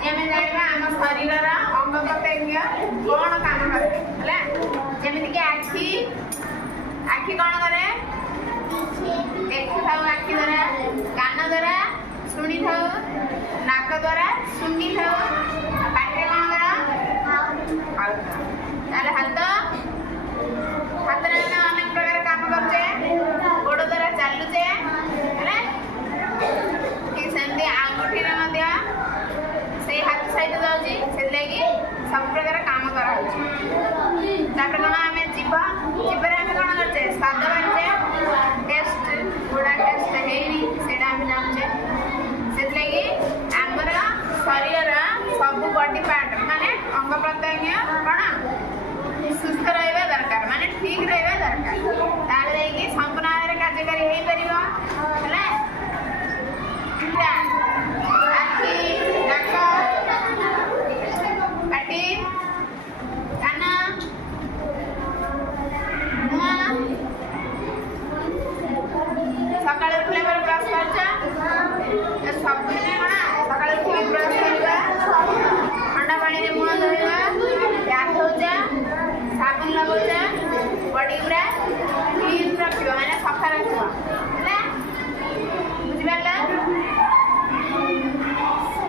आज आम जाना आम शरीर अंग प्रत्यंग कौन काम करे जमीक आखि आखि कौन करे देखि था आखि द्वारा कान द्वारा शुणी था नाक द्वारा